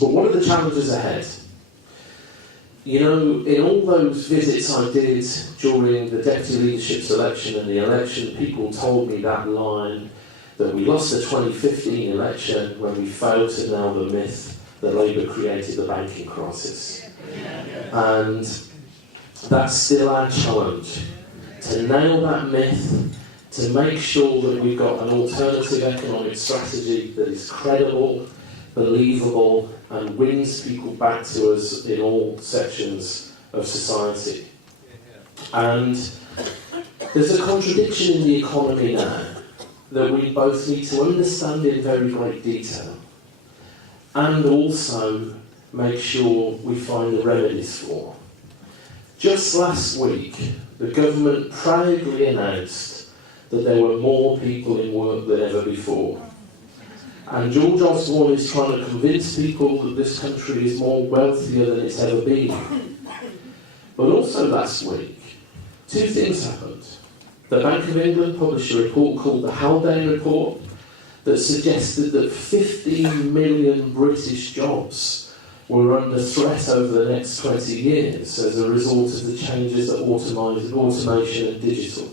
But what are the challenges ahead? You know, in all those visits I did during the deputy leadership selection and the election, people told me that line that we lost the 2015 election when we failed to nail the myth that Labour created the banking crisis. And that's still our challenge, to nail that myth, to make sure that we've got an alternative economic strategy that is credible, believable, and wins people back to us in all sections of society. And there's a contradiction in the economy now that we both need to understand in very great detail and also make sure we find the remedies for. Just last week, the government proudly announced that there were more people in work than ever before. And George Osborne is trying to convince people that this country is more wealthier than it's ever been. But also last week, two things happened. The Bank of England published a report called the Haldane Report that suggested that 15 million British jobs were under threat over the next 20 years as a result of the changes that automation and digital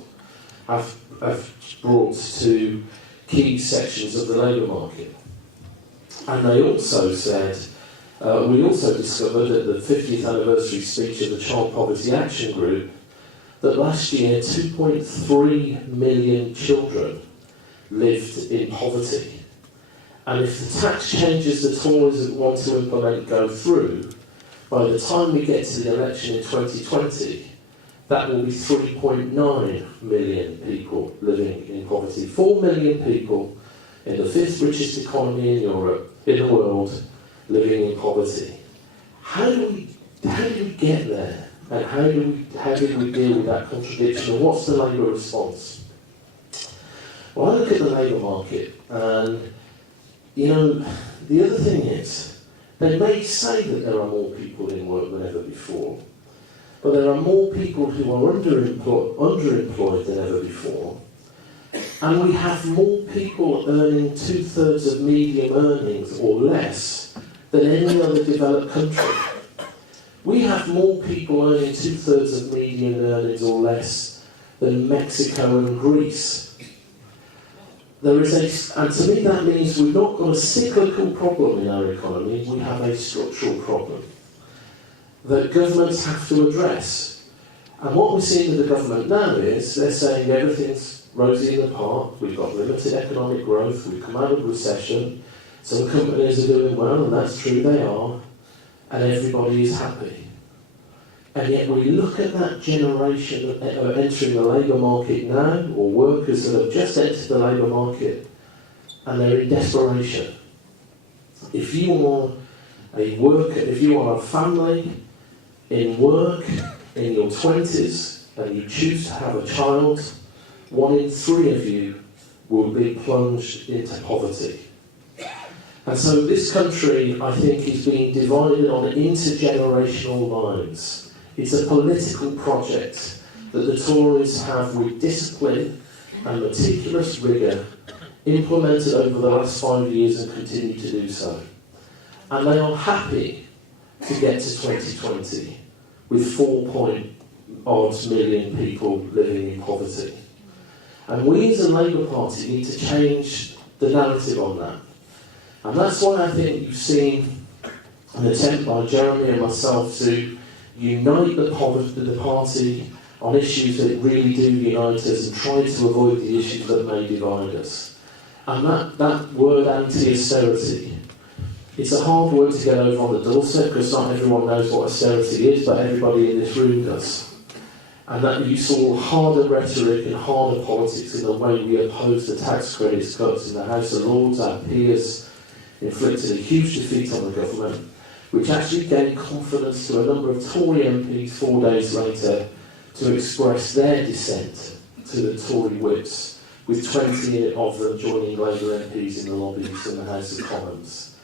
have brought to key sections of the labour market. And they also said, we also discovered at the 50th anniversary speech of the Child Poverty Action Group that last year 2.3 million children lived in poverty. And if the tax changes the Tories want to implement go through, by the time we get to the election in 2020, that will be 3.9 million people living in poverty. 4 million people in the fifth richest economy in Europe, in the world, living in poverty. How do we get there? And how did we deal with that contradiction? And what's the Labour response? Well, I look at the labour market, and you know, the other thing is, they may say that there are more people in work than ever before, but there are more people who are underemployed than ever before, and we have more people earning 2/3 of median earnings or less than any other developed country. We have more people earning 2/3 of median earnings or less than Mexico and Greece. And to me that means we've not got a cyclical problem in our economy, we have a structural problem that governments have to address. And what we're seeing with the government now is they're saying everything's rosy in the park, we've got limited economic growth, we've come out of recession, some companies are doing well, and that's true, they are, and everybody is happy. And yet we look at that generation entering the labour market now, or workers that have just entered the labour market, and they're in desperation. If you are a worker, if you are a family in work in your 20s and you choose to have a child, 1 in 3 of you will be plunged into poverty. And so this country, I think, is being divided on intergenerational lines. It's a political project that the Tories have, with discipline and meticulous rigour, implemented over the last 5 years and continue to do so. And they are happy to get to 2020 with 4-odd million people living in poverty. And we as a Labour Party need to change the narrative on that. And that's why I think you've seen an attempt by Jeremy and myself to unite the party on issues that really do unite us and try to avoid the issues that may divide us. And that word anti-austerity, it's a hard word to get over on the doorstep because not everyone knows what austerity is, but everybody in this room does. And that you saw harder rhetoric and harder politics in the way we opposed the tax credits cuts in the House of Lords. Our peers inflicted a huge defeat on the government, which actually gave confidence to a number of Tory MPs 4 days later to express their dissent to the Tory whips, with 20 of them joining Labour MPs in the lobbies in the House of Commons.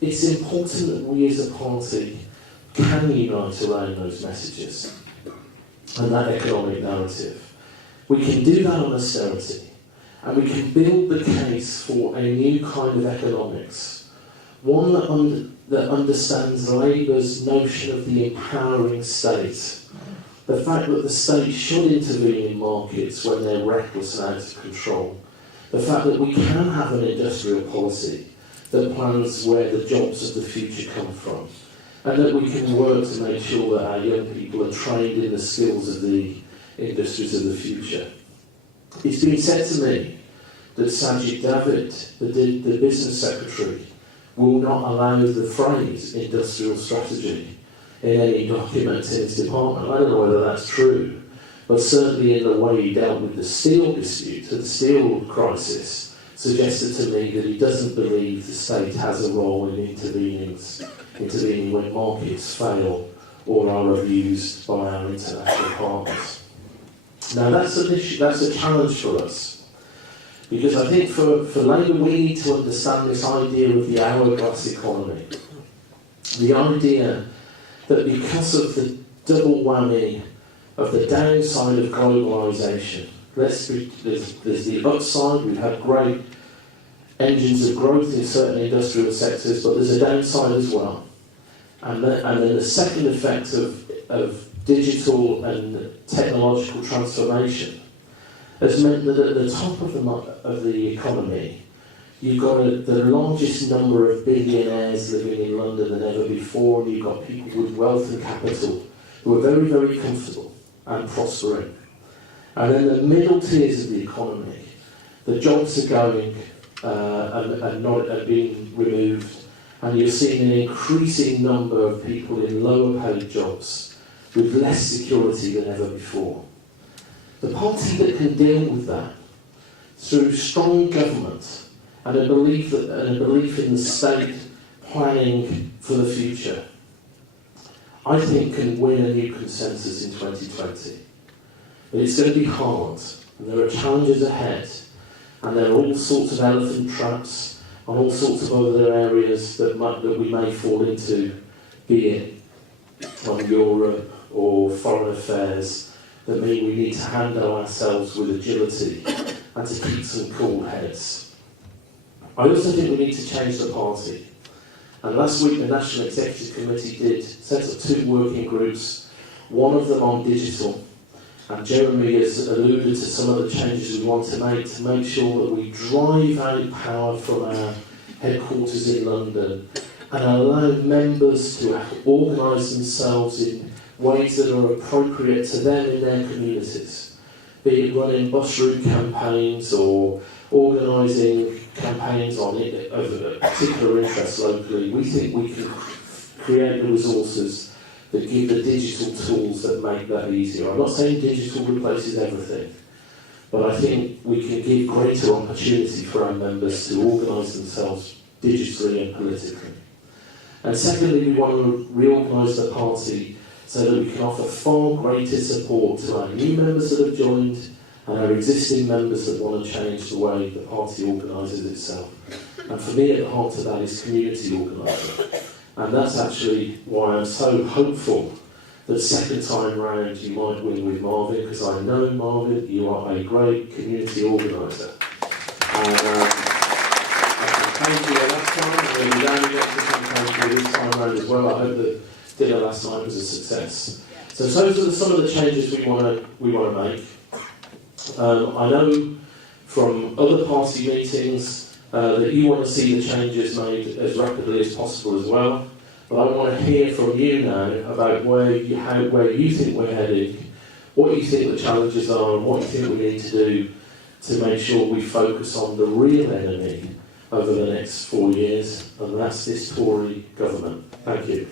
It's important that we as a party can unite around those messages and that economic narrative. We can do that on austerity, and we can build the case for a new kind of economics, one that understands Labour's notion of the empowering state. The fact that the state should intervene in markets when they're reckless and out of control. The fact that we can have an industrial policy that plans where the jobs of the future come from. And that we can work to make sure that our young people are trained in the skills of the industries of the future. It's been said to me that Sajid David, the business secretary, will not allow the phrase industrial strategy in any document in his department. I don't know whether that's true, but certainly in the way he dealt with the steel dispute, the steel crisis, suggested to me that he doesn't believe the state has a role in intervening when markets fail or are abused by our international partners. Now that's an issue, that's a challenge for us, because I think for Labour we need to understand this idea of the hourglass economy. The idea that because of the double whammy of the downside of globalisation, there's the upside, we've had great engines of growth in certain industrial sectors, but there's a downside as well. And then the second effect of digital and technological transformation has meant that at the top of the economy, you've got the largest number of billionaires living in London than ever before, and you've got people with wealth and capital who are very, very comfortable and prospering. And in the middle tiers of the economy, the jobs are going and being removed, and you're seeing an increasing number of people in lower paid jobs with less security than ever before. The party that can deal with that through strong government and a belief in the state planning for the future, I think can win a new consensus in 2020. But it's going to be hard, and there are challenges ahead, and there are all sorts of elephant traps and all sorts of other areas that we may fall into, be it on Europe or foreign affairs, that mean we need to handle ourselves with agility and to keep some cool heads. I also think we need to change the party. And last week the National Executive Committee set up 2 working groups, one of them on digital. And Jeremy has alluded to some of the changes we want to make sure that we drive out power from our headquarters in London and allow members to organise themselves in ways that are appropriate to them in their communities, be it running bus route campaigns or organising campaigns of a particular interest locally. We think we can create the resources that give the digital tools that make that easier. I'm not saying digital replaces everything, but I think we can give greater opportunity for our members to organise themselves digitally and politically. And secondly, we want to reorganise the party so that we can offer far greater support to our new members that have joined and our existing members that want to change the way the party organises itself. And for me, at the heart of that is community organising. And that's actually why I'm so hopeful that second time round you might win with Marvin, because I know, Marvin, you are a great community organiser. And I can thank you last time, and we only got to thank you this time round as well. I hope that dinner last night was a success. So those are some of the changes we want to make. I know from other party meetings that you want to see the changes made as rapidly as possible as well. But I want to hear from you now about where you think we're heading, what you think the challenges are, and what you think we need to do to make sure we focus on the real enemy over the next 4 years, and that's this Tory government. Thank you.